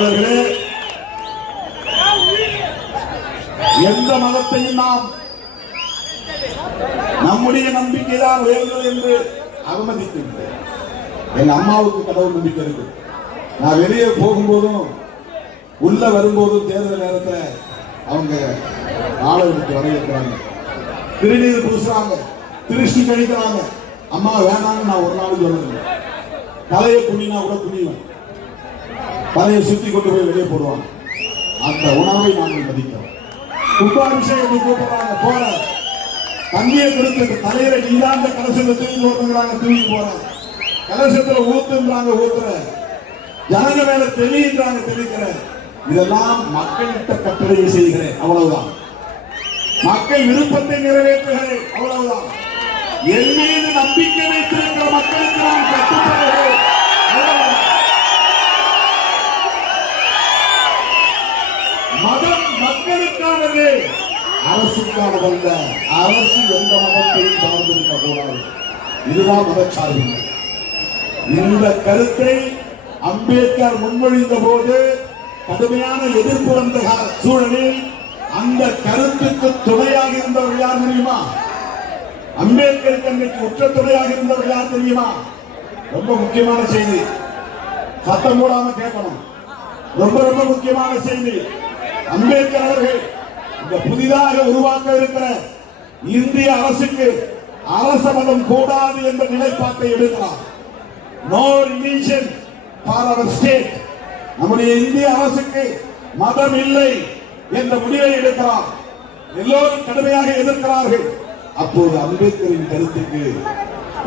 தோழர்களே, எந்த மதத்தையும் நாம் நம்முடைய நம்பிக்கைதான் உயர்ந்தது என்று அவமதிக்கின்றேன். என் அம்மாவுக்கு கடவுள் நம்பிக்கை இருக்கு. நான் வெளியே போகும்போதும் உள்ள வரும்போதும் தேர்தல் நேரத்தில் அவங்க ஆளை விட்டு வரவேற்கிறாங்க, திருநீர் பூசுறாங்க, திருஷ்டி கழிக்கிறாங்க. அம்மா வேணான்னு நான் ஒரு நாள் சொல்லுங்க. தலையை குனினா கூட குனிவேன், தலையை சுத்தி கொண்டு போய் வெளியே போடுவாங்க. அந்த உணவை நாங்கள் மதிக்கிறோம். கும்பாபிஷேகத்தை கூப்பிடுறாங்க, போற தண்ணியை கொடுத்து தலையில நீதாந்த கலசத்தை தூக்கி ஓட்டுங்கிறாங்க, தூக்கி போறாங்க. கலசத்துல ஊத்துன்றாங்க, ஊத்துற ஜனங்க மேல தெளின்றாங்க, தெளிக்கிற. இதெல்லாம் மக்கள்கிட்ட கட்டளையை செய்கிறேன், அவ்வளவுதான். மக்கள் விருப்பத்தை நிறைவேற்றுகிறேன், அவ்வளவுதான். என் மீது நம்பிக்கை வைத்திருக்கிற மக்களுக்கு நான் கட்டுப்படுகிறேன். மதம் மக்களுக்கானது, அரசுக்கானதல்ல. அரசு எந்த மதத்தையும் சார்ந்திருக்க கூடாது. இதுதான் மதச்சார்பின்மை. இந்த கருத்தை அம்பேத்கர் முன்மொழிந்த போது கடுமையான எதிர்ப்பு வந்த சூழலில் அந்த கருத்துக்கு துணையாக இருந்தவர்கள் யார் தெரியுமா? அம்பேத்கர் அன்னைக்கு உற்ற துணையாக இருந்தவர்கள் யார் தெரியுமா? ரொம்ப முக்கியமான செய்தி, சத்தம் போடாம கேட்கணும். ரொம்ப ரொம்ப முக்கியமான செய்தி. அம்பேத்கர் அவர்கள் இந்த புதிதாக உருவாக்க இருக்கிற இந்திய அரசுக்கு அரச மதம் கூடாது என்ற நிலைப்பாட்டை எடுக்கிறார். No religion for our state. நம்முடைய இந்திய அரசுக்கு மதம் இல்லை என்ற முடிவை எடுக்கிறார். எல்லோரும் கடுமையாக எதிர்க்கிறார்கள். அப்போது அம்பேத்கரின் கருத்துக்கு,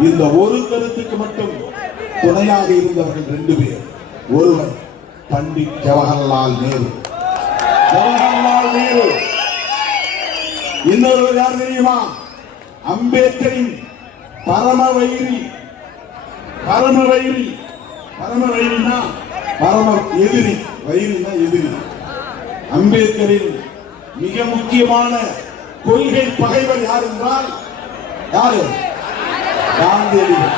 இந்த ஒரு கருத்துக்கு மட்டும் துணையாக இருந்தவர்கள் 2 பேர். ஒருவர் பண்டிட் ஜவஹர்லால் நேரு, இன்னொருவர் யார் தெரியுமா? அம்பேத்கரின் பரம வைரி. பரம வைரினா பரம எதிரி, வைரினா எதிரி. அம்பேத்கரின் மிக முக்கியமான கொள்கை பகைவர் யார் என்றால் யாரு? காந்தியடிகள்.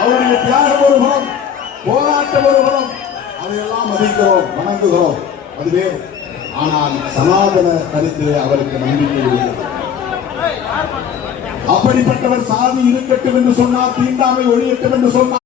அவருடைய தியாகம் ஒரு புறம், போராட்டம் ஒரு புறம், அதையெல்லாம் மதிக்கிறோம், வணங்குகிறோம், அது வேறு. ஆனால் சனாதன கருத்து அவருக்கு நம்பிக்கை இல்லை. அப்படிப்பட்டவர் சாதி இருக்கட்டும் என்று சொன்னார், தீண்டாமை ஒழியட்டும் என்று சொன்னார்.